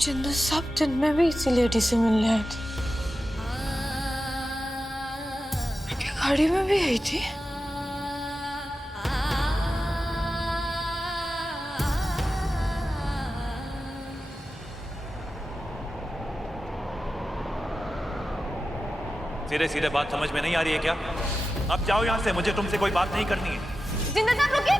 जिंदल सब दिन में भी इसी लेडी से मिलने आए थे। क्या गाड़ी में भी आई थी? सीधे सीधे बात समझ में नहीं आ रही है क्या? अब जाओ यहाँ से, मुझे तुमसे कोई बात नहीं करनी है। जिंदल साहब रुकिए।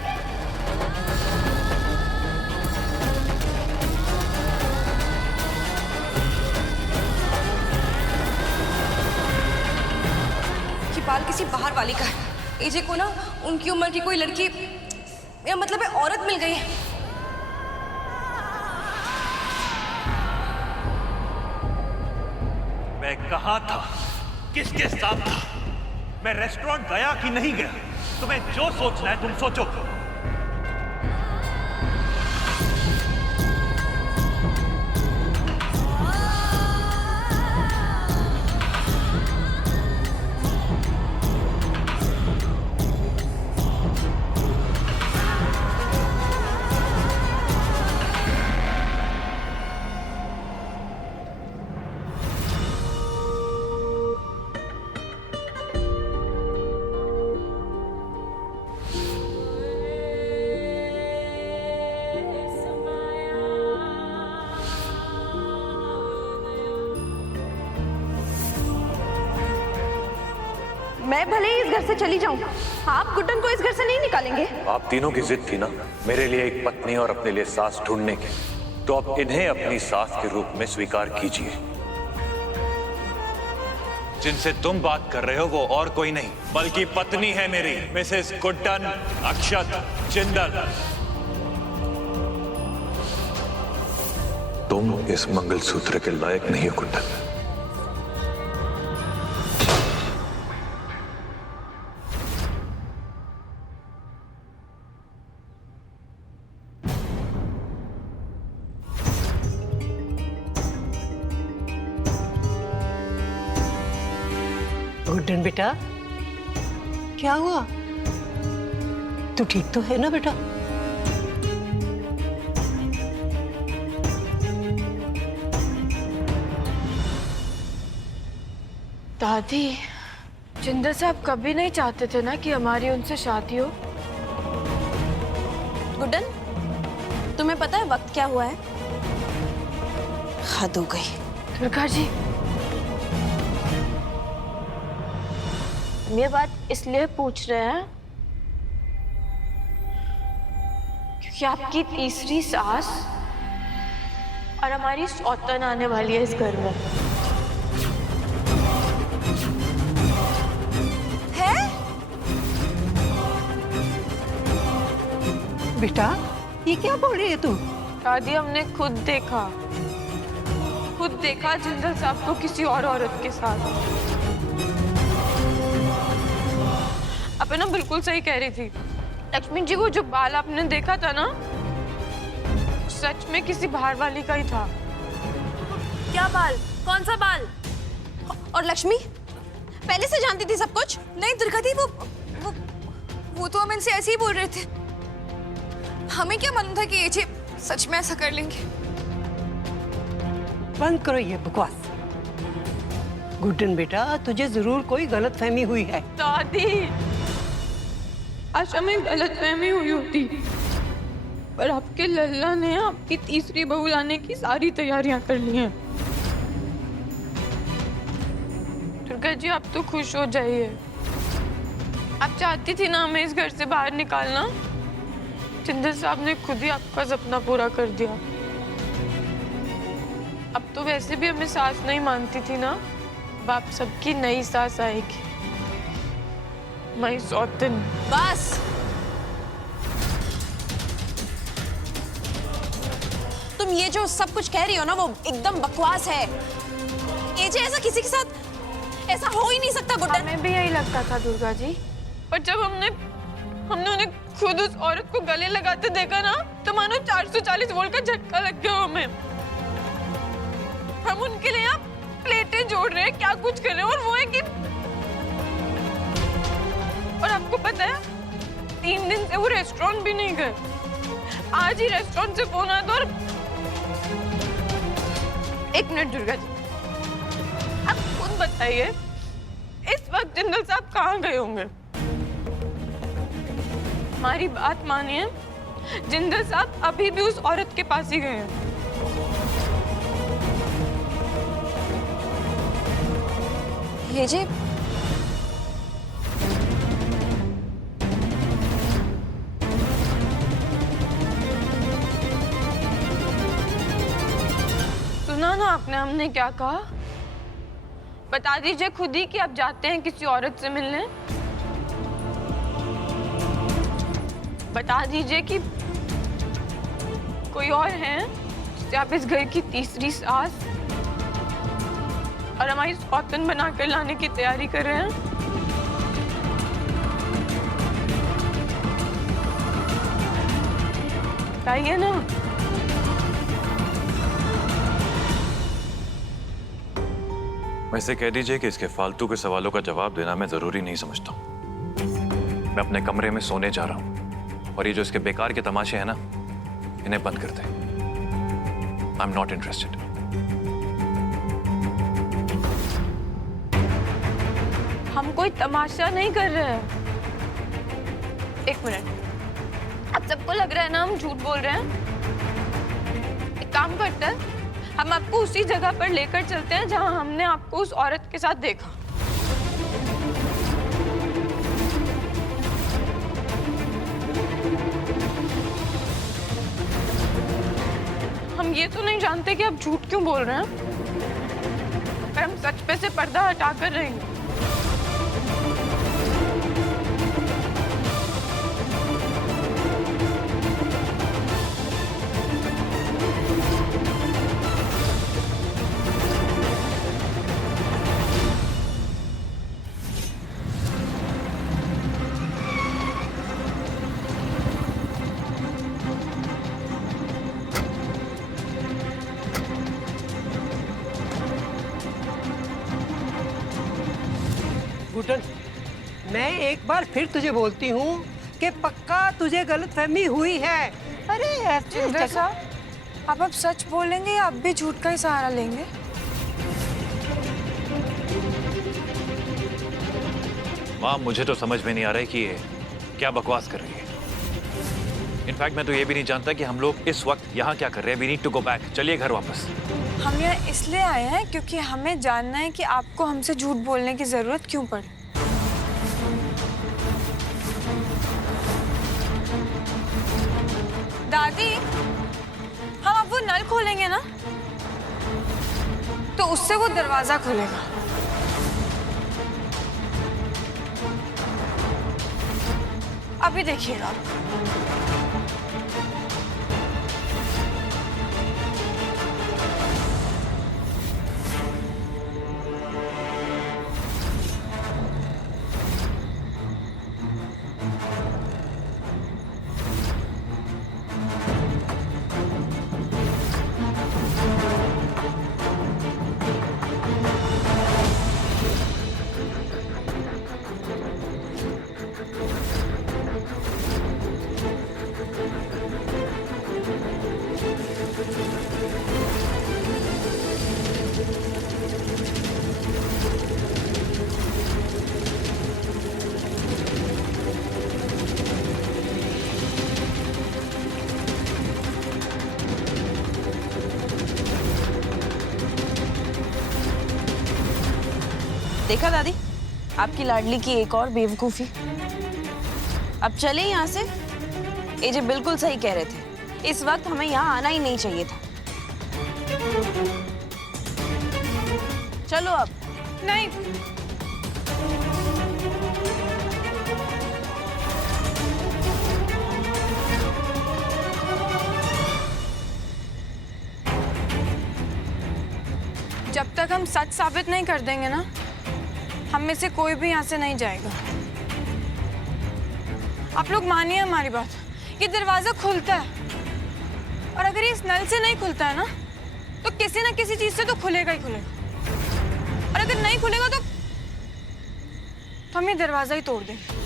ये बाल किसी बाहर वाली का है। एजे को ना उनकी उम्र की कोई लड़की, या मतलब है औरत मिल गई है। मैं कहाँ था, किसके साथ था, मैं रेस्टोरेंट गया कि नहीं गया? तुम्हें जो सोचना है तुम सोचो। मैं भले ही इस घर से चली जाऊं, आप गुड्डन को इस घर से नहीं निकालेंगे। आप तीनों की जिद थी ना मेरे लिए एक पत्नी और अपने लिए सास ढूंढने की, तो अब इन्हें अपनी सास के रूप में स्वीकार कीजिए। जिनसे तुम बात कर रहे हो वो और कोई नहीं बल्कि पत्नी है मेरी, मिसेस गुड्डन अक्षत जिंदल। तुम इस मंगलसूत्र के लायक नहीं हो गुड्डन। गुड्डन बेटा, क्या हुआ? तू ठीक तो है ना बेटा? दादी, जिंदल साहब कभी नहीं चाहते थे ना कि हमारी उनसे शादी हो। गुड्डन, तुम्हें पता है वक्त क्या हुआ है? हद हो गई। दुर्गा जी, हम ये बात इसलिए पूछ रहे हैं क्योंकि आपकी तीसरी सास और हमारी सौतन आने वाली है इस घर में। है? बेटा, ये क्या बोल रही है तू? दादी, हमने खुद देखा जिंदल साहब को किसी और औरत के साथ। आप ना बिल्कुल सही कह रही थी लक्ष्मी जी, वो जो बाल आपने देखा था ना, सच में किसी बाहर वाली का ही था। क्या बाल? कौन सा बाल? और लक्ष्मी पहले से जानती थी सब कुछ? नहीं दुर्गा दी, वो तो हम इनसे ऐसे ही बोल रहे थे। हमें क्या मालूम था कि ये सच में ऐसा कर लेंगे। बंद करो ये बकवास। गुड्डन बेटा, तुझे जरूर कोई गलतफहमी हुई है। दादी, आशा में गलतफहमी हुई होती, पर आपके लल्ला ने आपकी तीसरी बहू लाने की सारी तैयारियां कर ली हैं। दुर्गा जी, आप तो खुश हो जाइए। आप चाहती थी ना हमें इस घर से बाहर निकालना, जिंदल साहब ने खुद ही आपका सपना पूरा कर दिया। अब तो वैसे भी हमें सास नहीं मानती थी ना, अब आप सबकी नई सास आएगी, मैं सौतन। बस तुम ये जो सब कुछ कह रही हो ना, वो एकदम बकवास है। ये ऐसा किसी के साथ ऐसा हो ही नहीं सकता गुड्डन। हमें भी यही लगता था दुर्गा जी, पर जब हमने उन्हें खुद उस औरत को गले लगाते देखा ना, तो मानो 440 वोल्ट का झटका लग गया हमें। हम उनके लिए आप प्लेटें जोड़ रहे हैं, क्या कुछ कर रहे हैं, और वो है कि और आपको पता है 3 दिन से वो रेस्टोरेंट भी नहीं गए। आज ही रेस्टोरेंट से फोन आया था और एक मिनट दुर्गा जी, आप खुद बताइए इस वक्त जिंदल साहब कहाँ गए होंगे? हमारी बात मानिए, जिंदल साहब अभी भी उस औरत के पास ही गए हैं। ये जी सुना ना आपने हमने क्या कहा? बता दीजिए खुद ही कि आप जाते हैं किसी औरत से मिलने। बता दीजिए कि कोई और है जिसे आप इस घर की तीसरी सास और हमारी सौतन बनाकर लाने की तैयारी कर रहे हैं। बताइए ना। वैसे कह दीजिए कि इसके फालतू के सवालों का जवाब देना मैं जरूरी नहीं समझता हूं। मैं अपने कमरे में सोने जा रहा हूं और ये जो इसके बेकार के तमाशे हैं ना, इन्हें बंद कर दे। I am not interested. हम कोई तमाशा नहीं कर रहे हैं। एक मिनट, अब सबको लग रहा है ना हम झूठ बोल रहे हैं। एक काम करते हैं, हम आपको उसी जगह पर लेकर चलते हैं जहां हमने आपको उस औरत के साथ देखा। हम ये तो नहीं जानते कि आप झूठ क्यों बोल रहे हैं, पर हम सच पे से पर्दा हटाकर रहेंगे। घुटन, मैं एक बार फिर तुझे बोलती हूँ कि पक्का तुझे गलतफहमी हुई है। अरे ऐसे जिंदल साहब, आप अब सच बोलेंगे या आप भी झूठ का ही सहारा लेंगे? माँ, मुझे तो समझ में नहीं आ रहा है कि ये क्या बकवास कर रही है। इनफैक्ट मैं तो ये भी नहीं जानता कि हम लोग इस वक्त यहाँ क्या कर रहे हैं। We need to go back. चलिए घर वापस। हम यहाँ इसलिए आए हैं क्योंकि हमें जानना है कि आपको हमसे झूठ बोलने की जरूरत क्यों पड़ी। दादी, हम अब वो नल खोलेंगे ना, तो उससे वो दरवाजा खुलेगा। अभी देखिएगा। देखा दादी, आपकी लाडली की एक और बेवकूफी। अब चले यहाँ से। एजे बिल्कुल सही कह रहे थे, इस वक्त हमें यहाँ आना ही नहीं चाहिए था। चलो अब। नहीं, जब तक हम सच साबित नहीं कर देंगे ना, हम में से कोई भी यहाँ से नहीं जाएगा। आप लोग मानिए हमारी बात, ये दरवाजा खुलता है और अगर ये इस नल से नहीं खुलता है ना, तो किसी ना किसी चीज से तो खुलेगा ही खुलेगा। और अगर नहीं खुलेगा तो हम ये दरवाजा ही तोड़ देंगे।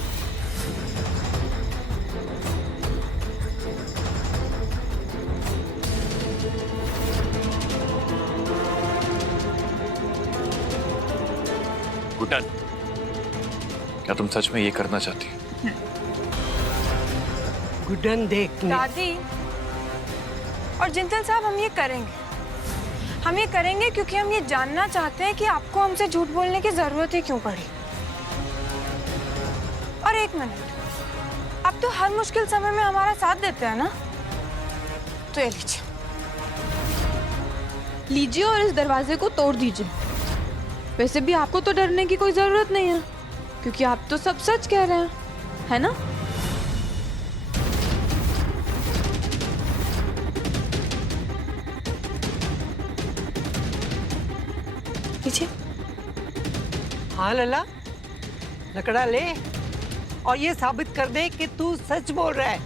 गुड्डन, क्या तुम सच में ये करना चाहती हो? गुड्डन देख, दादी और जिंतल साहब, हम ये करेंगे। हम ये करेंगे क्योंकि हम ये जानना चाहते हैं कि आपको हमसे झूठ बोलने की जरूरत ही क्यों पड़ी। और एक मिनट, आप तो हर मुश्किल समय में हमारा साथ देते हैं ना, तो ये लीजिए। लीजिए और इस दरवाजे को तोड़ दीजिए। वैसे भी आपको तो डरने की कोई जरूरत नहीं है, क्योंकि आप तो सब सच कह रहे हैं, है ना? लीजिए। हाँ लला, लकड़ा ले और ये साबित कर दे कि तू सच बोल रहा है,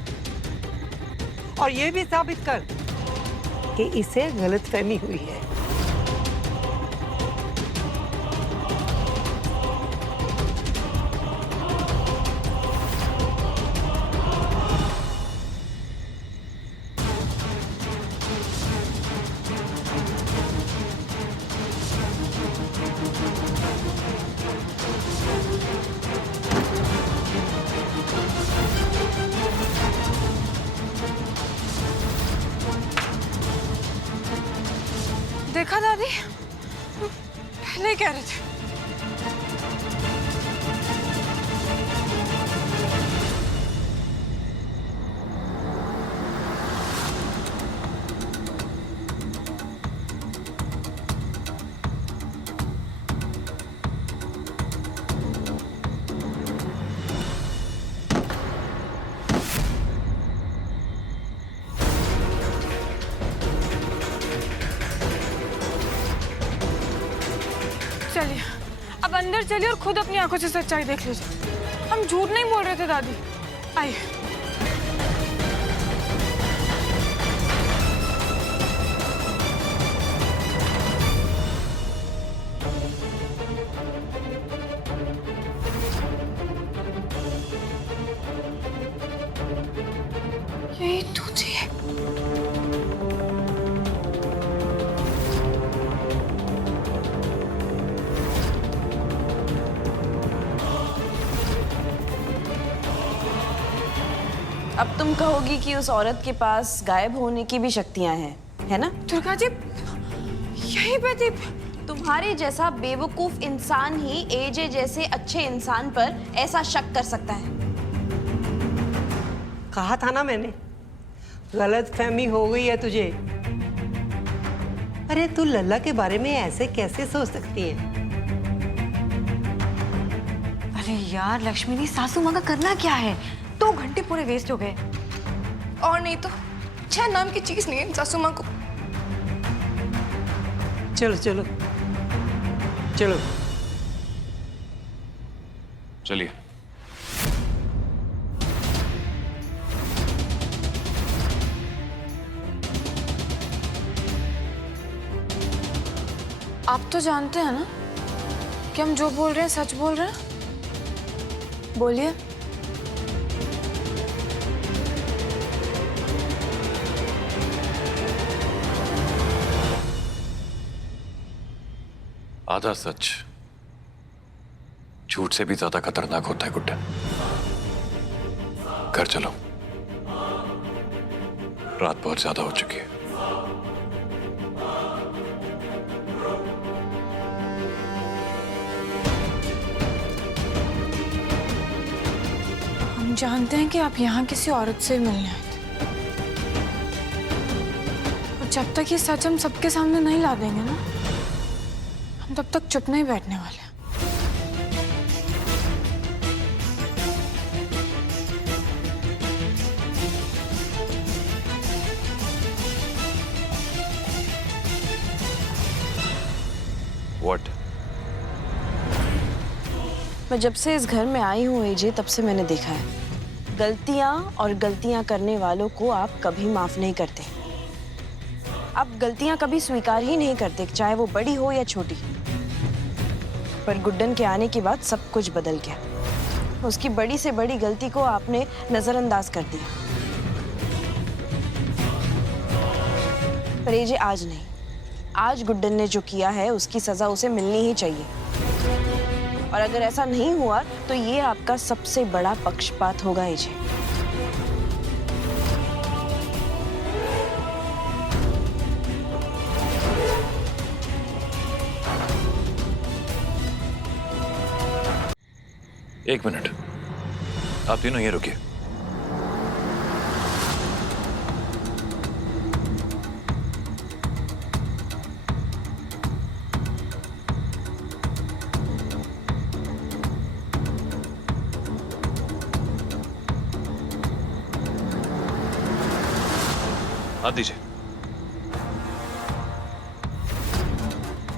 और ये भी साबित कर कि इसे गलतफहमी हुई है। देखा दादी, पहले ही कह रहे थे। चलिए, अब अंदर चलिए और खुद अपनी आंखों से सच्चाई देख लीजिए। हम झूठ नहीं बोल रहे थे दादी। आइए। यही तो थी। अब तुम कहोगी कि उस औरत के पास गायब होने की भी शक्तियां हैं, है ना? दुर्गा जी, यही पे थी। तुम्हारे जैसा बेवकूफ इंसान ही एजे जैसे अच्छे इंसान पर ऐसा शक कर सकता है। कहा था ना मैंने, गलतफहमी हो गई है तुझे। अरे तू लल्ला के बारे में ऐसे कैसे सोच सकती है? अरे यार लक्ष्मी दी, सासू माँ का करना क्या है? 2 घंटे पूरे वेस्ट हो गए। और नहीं तो 6 नाम की चीज नहीं है सासू माँ को। चलो चलो चलो चलिए। आप तो जानते हैं ना कि हम जो बोल रहे हैं सच बोल रहे हैं। बोलिए। आधा सच झूठ से भी ज्यादा खतरनाक होता है गुड्डन। घर चलो, रात बहुत ज्यादा हो चुकी है। हम जानते हैं कि आप यहाँ किसी औरत से मिलने आए थे, और जब तक ये सच हम सबके सामने नहीं ला देंगे ना, हम तब तक चुप नहीं बैठने वाले। What? मैं जब से इस घर में आई हूँ एजे, तब से मैंने देखा है, गलतियां और गलतियां करने वालों को आप कभी माफ नहीं करते। आप गलतियां कभी स्वीकार ही नहीं करते, चाहे वो बड़ी हो या छोटी। पर गुड्डन के आने के बाद सब कुछ बदल गया। उसकी बड़ी से बड़ी गलती को आपने नजरअंदाज कर दिया। पर एजे आज नहीं, आज गुड्डन ने जो किया है उसकी सजा उसे मिलनी ही चाहिए। और अगर ऐसा नहीं हुआ तो ये आपका सबसे बड़ा पक्षपात होगा एजे। एक मिनट, आप तीनों ये रुकिए। आप दीजिए।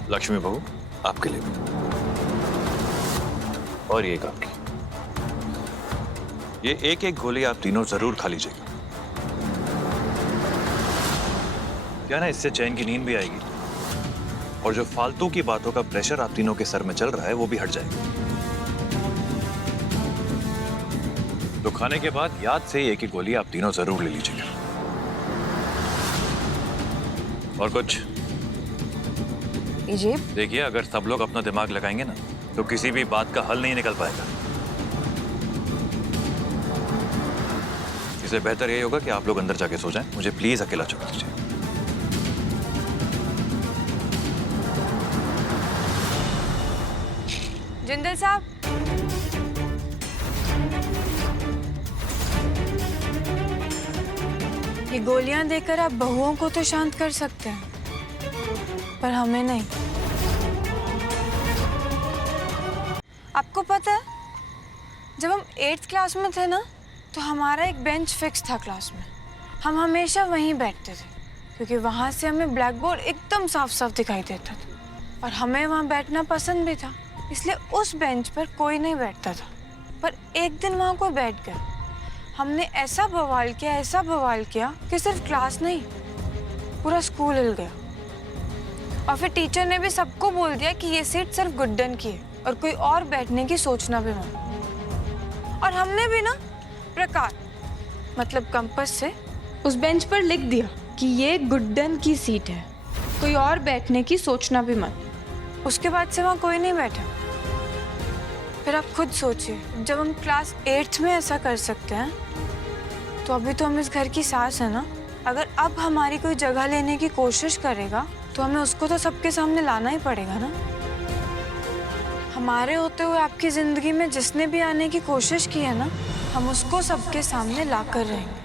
लक्ष्मी बहू, आपके लिए भी। और ये एक आपकी। ये एक एक गोली आप तीनों जरूर खा लीजिएगा। क्या ना, इससे चैन की नींद भी आएगी और जो फालतू की बातों का प्रेशर आप तीनों के सर में चल रहा है वो भी हट जाएगा। तो खाने के बाद याद से एक एक गोली आप तीनों जरूर ले लीजिएगा। और कुछ एजे, देखिए, अगर सब लोग अपना दिमाग लगाएंगे ना तो किसी भी बात का हल नहीं निकल पाएगा। इससे बेहतर यही होगा कि आप लोग अंदर जाके सो जाएं। मुझे प्लीज अकेला छोड़ दीजिए। जिंदल साहब, ये गोलियां देकर आप बहुओं को तो शांत कर सकते हैं, पर हमें नहीं। आपको पता है, जब हम 8th क्लास में थे ना, तो हमारा एक बेंच फिक्स था क्लास में। हम हमेशा वहीं बैठते थे क्योंकि वहाँ से हमें ब्लैक बोर्ड एकदम साफ साफ दिखाई देता था और हमें वहाँ बैठना पसंद भी था, इसलिए उस बेंच पर कोई नहीं बैठता था। पर एक दिन वहाँ कोई बैठ गया। हमने ऐसा बवाल किया कि सिर्फ क्लास नहीं, पूरा स्कूल हिल गया। और फिर टीचर ने भी सबको बोल दिया कि ये सीट सिर्फ गुड्डन की है और कोई और बैठने की सोचना भी मत। और हमने भी ना प्रकार मतलब कंपास से उस बेंच पर लिख दिया कि ये गुड्डन की सीट है, कोई और बैठने की सोचना भी मत। उसके बाद से वहाँ कोई नहीं बैठा। फिर आप खुद सोचिए, जब हम क्लास 8th में ऐसा कर सकते हैं तो अभी तो हम इस घर की सास है ना। अगर अब हमारी कोई जगह लेने की कोशिश करेगा तो हमें उसको तो सबके सामने लाना ही पड़ेगा ना। हमारे होते हुए आपकी जिंदगी में जिसने भी आने की कोशिश की है ना, हम उसको सबके सामने लाकर रहेंगे।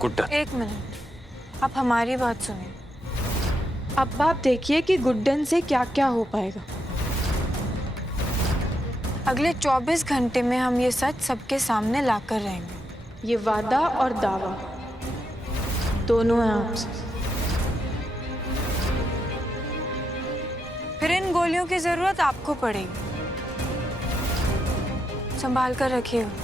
गुड्डन, एक मिनट, आप हमारी बात सुनिए। अब आप देखिए कि गुड्डन से क्या क्या हो पाएगा। अगले 24 घंटे में हम ये सच सबके सामने लाकर रहेंगे। ये वादा और दावा दोनों हैं आपसे। फिर इन गोलियों की जरूरत आपको पड़ेगी, संभाल कर रखिएगा।